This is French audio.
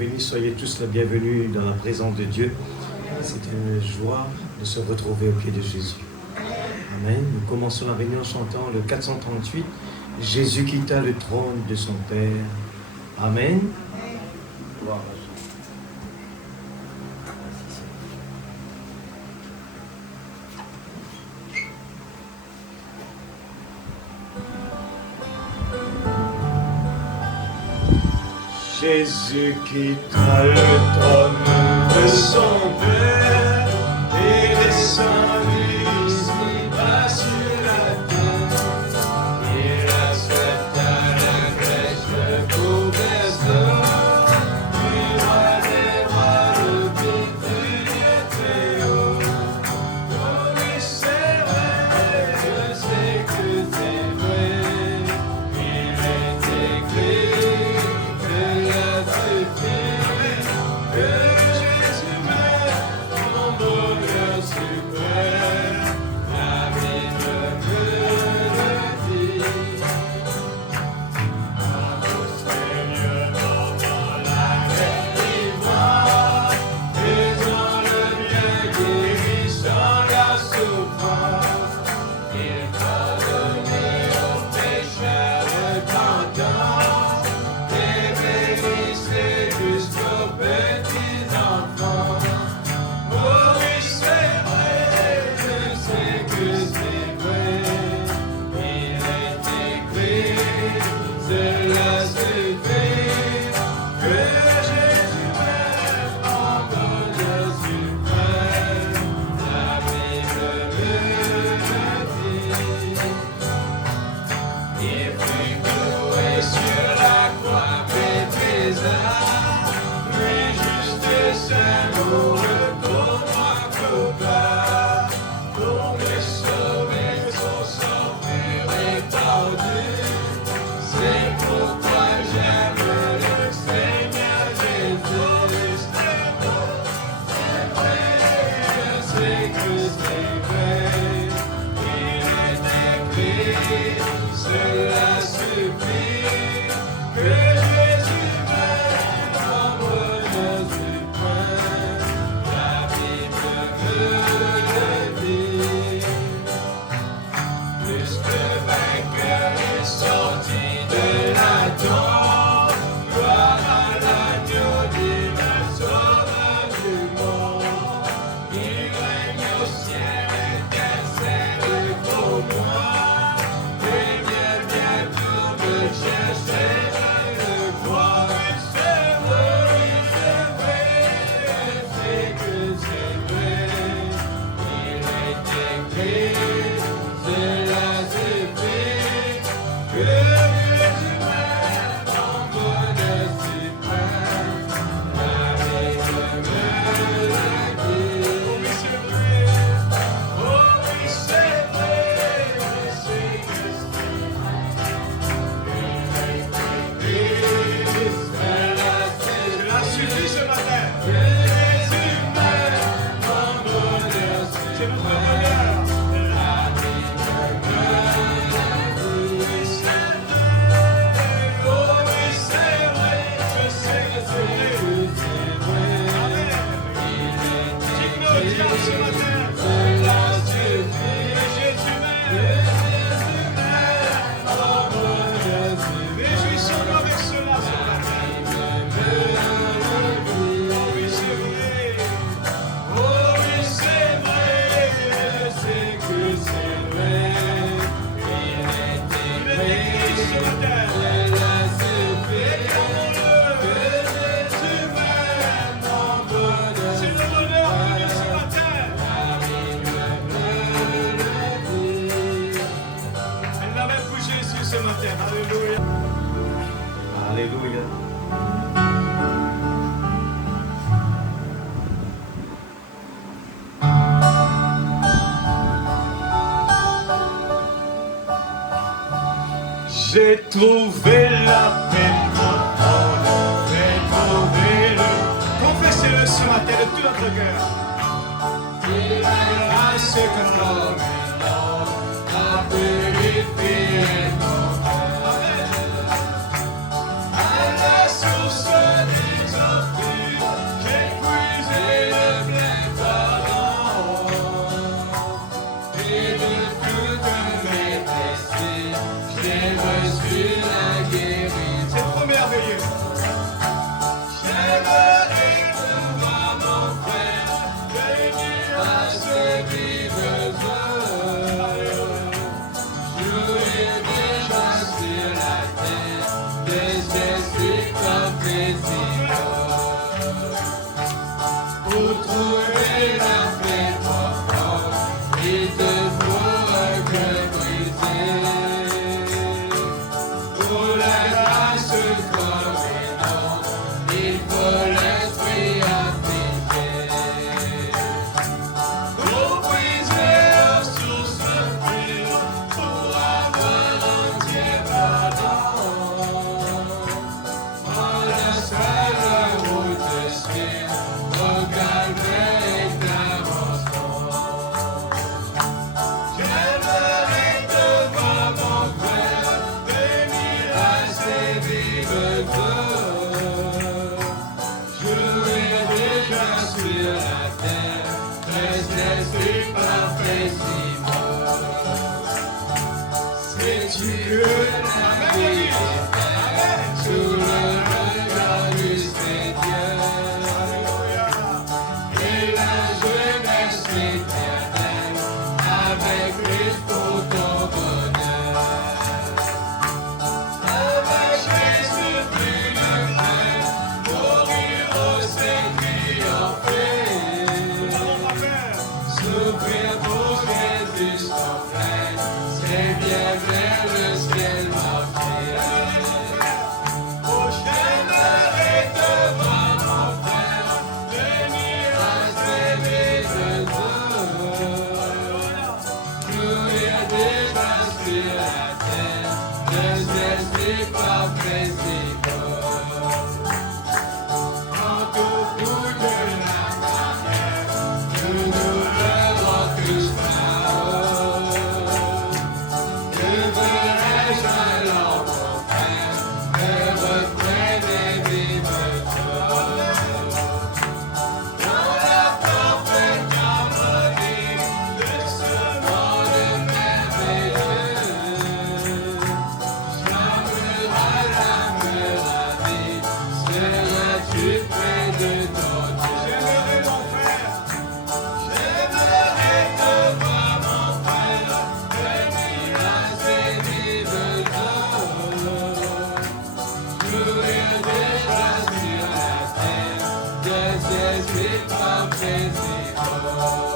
béni, soyez tous les bienvenus dans la présence de Dieu. C'est une joie de se retrouver au pied de Jésus. Amen. Nous commençons la réunion en chantant le 438. Jésus quitta le trône de son Père. Amen. Jésus quitta le trône de son Père et descendit ici-bas sur la terre. Il accepta la crèche couverte d'or, du roi des rois, le Dieu très haut. Oh oui, c'est vrai, je sais que c'est vrai, il est écrit. Que Jésus m'aime, mon bonheur suprême, la Bible me le dit. Mon Seigneur, dans la délivrance, faisant le bien, guérissant la souffrance, il pardonnait aux pécheurs repentants, et bénissait jusqu'aux petits enfants. Oh oui, c'est vrai, je sais que c'est vrai, il est écrit, cela suffit, que Jésus m'aime, mon bonheur suprême, la Bible me le dit. Il fut cloué sur la croix, méprisable, mais juste saint mourut pour moi coupable. Pour me sauver, son sang fut répandu. C'est pourquoi j'aime le Seigneur Jésus. C'est vrai, je sais que c'est vrai, il est écrit, cela suffit, que Jésus m'aime, mon bonheur suprême, la Bible me le dit. Plus que vainqueur est sorti de la tombe, gloire à l'agneau divin, sauveur du monde. Il règne au ciel, intercède pour moi, et vient bientôt me chercher, je le crois. C'est vrai, c'est que c'est vrai, il est écrit, cela suffit, que Jésus m'aime, mon bonheur suprême, la Bible me le dit. Oh oui, c'est vrai, je sais que c'est vrai, il est écrit, cela suffit ce matin, que Jésus m'aime, mon bonheur suprême, la Bible me le dit. Oh oui, c'est vrai, je sais que c'est vrai, il est écrit, cela suffit, Jésus m'aime, mon bonheur suprême. Réjouissons-nous avec cela ce matin. Oh oui, c'est vrai. Oh oui, c'est vrai. Je sais que c'est vrai. Il est écrit ce matin. Cela suffit. Que Jésus m'aime, mon bonheur. C'est le bonheur de Dieu ce matin. La Bible me le dit. Elle va même pour Jésus ce matin. Alléluia. Alléluia. J'ai trouvé la paix profonde, j'ai trouvé le... Confessez-le ce matin de tout notre cœur. Il est ce que l'homme a purifié mon cœur. À la source des eaux j'ai reçu la guérison. C'est trop merveilleux. J'aimerais voir mon frère venir à ce besoin. Jouir déjà sur la terre des esprits prophétiques. Pour trouver la paix profonde, il te faut un cœur brisé. Pour la grâce provenante, il faut l'esprit appliqué. Pour puiser aux sources pures, pour avoir entier pardon. En la seule route sûre, au calme et d'avancement. J'aimerais te voir mon frère venir à ces vives eaux. Jouir déjà sur la terre, les esprits parfaits si beaux. Sais-tu que la vie est sous le regard du Seigneur? Et la jeunesse éternelle avec Christ pour ton bonheur. Avec Jésus plus de crainte, mourir au sein triompher. Souffrir pour Jésus son frère, c'est bien vers le ciel marqué. Oh, j'aimerais te voir mon frère venir à ces vives eaux. Jouir déjà sur la terre, les esprits parfaits si beaux. En tout bout de la carrière, nous nous verrons tous là-haut. Que verrai-je alors mon frère, heureux près des vives eaux? Dans la parfaite harmonie de ce monde merveilleux, j'aimerais l'âme ravie, seras-tu près de ton Dieu? J'aimerais mon frère. J'aimerais te voir mon frère venir à ces vives eaux. Jouir déjà sur la terre des esprits parfaits si beaux.